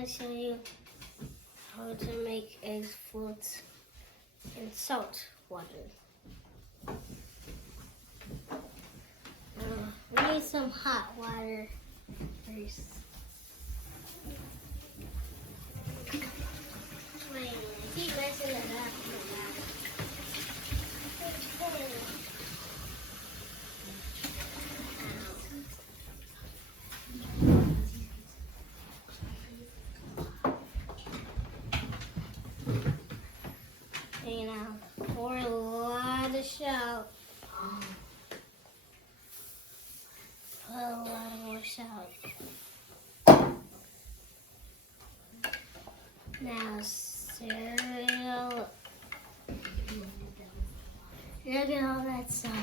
gonna show you how to make eggs float in salt water. We need some hot water first. Wait, keep messing it up. Okay, now pour a lot of salt. Put a lot more salt. Now stir it all up. Look at all that salt.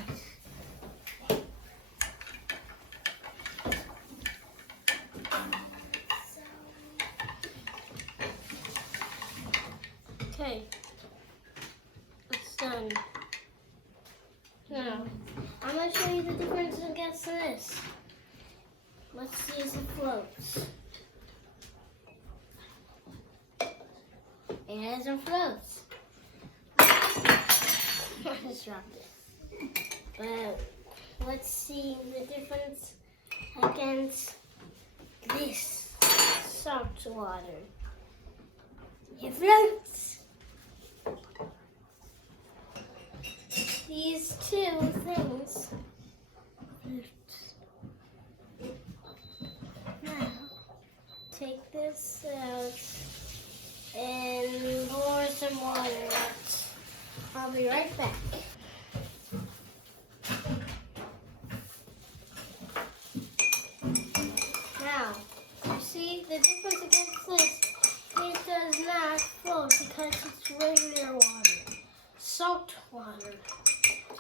Okay, it's done. Now, I'm going to show you the difference against this. Let's see if it floats. It hasn't floats. I just dropped it. But let's see the difference against this salt water. It floats. These two things float. Now, take this out and pour some water out. I'll be right back. Now, you see the difference against this? It does not float because it's regular water, salt water.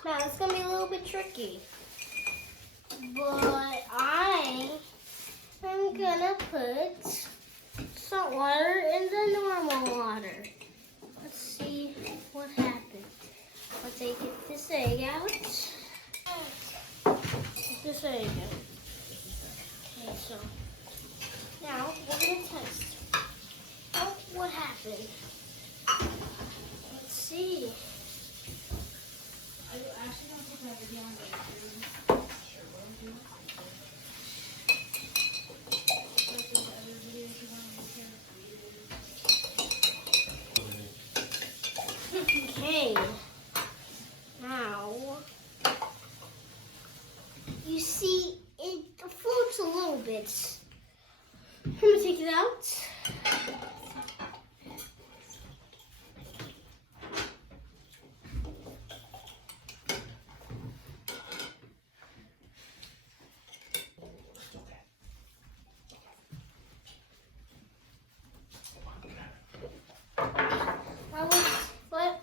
Now, it's going to be a little bit tricky, but I am going to put salt water in the normal water. Let's see what happens. I'll take this egg out. Take this egg out. Okay, so now we're going to test what happened. Let's see. I actually don't think I would on Okay. Now, you see it floats a little bit. I'm going to take it out.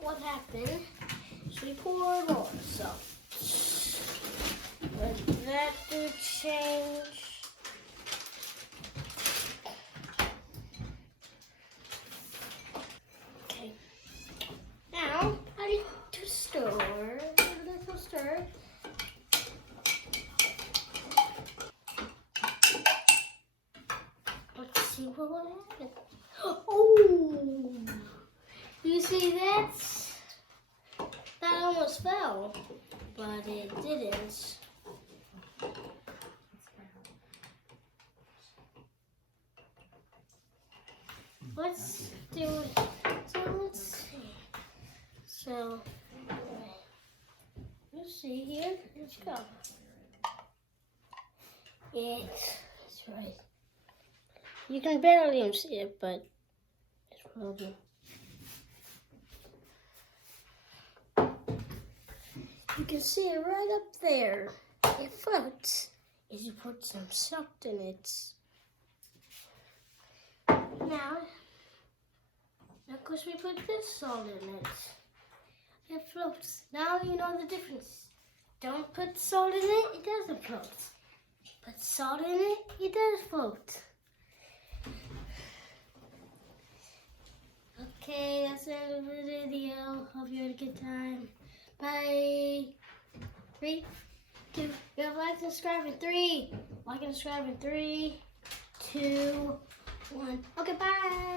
What happened? So we poured more, so let that do change. Okay. Now I need to stir. Let's stir. Let's see what will happen. Oh! You see that almost fell, but it didn't. Let's do it. So let's see. So let's see here. Let's go. It's right. You can barely even see it, but it's floating. You can see it right up there. It floats if you put some salt in it. Now, of course, we put this salt in it. It floats. Now you know the difference. Don't put salt in it, it doesn't float. Put salt in it, it does float. Okay, that's the end of the video. Hope you had a good time. Bye. 3, 2, like and subscribe in 3. Like and subscribe in 3, 2, one. Okay, bye.